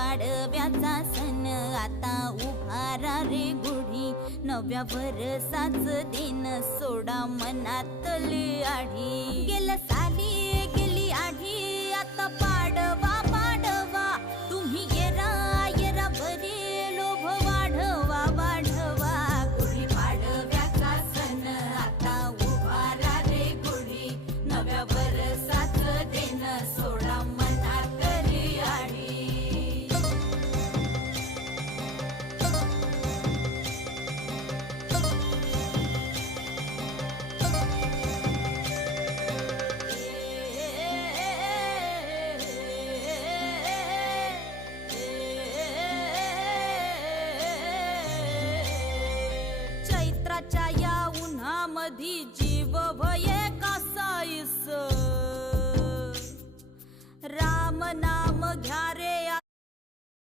पाडव्याचा सण आता उभारा रे गुढी, नव्या वर्षाच दिन सोडा मनातली आढी। गेल्या साली गेली आढी आता पाडवा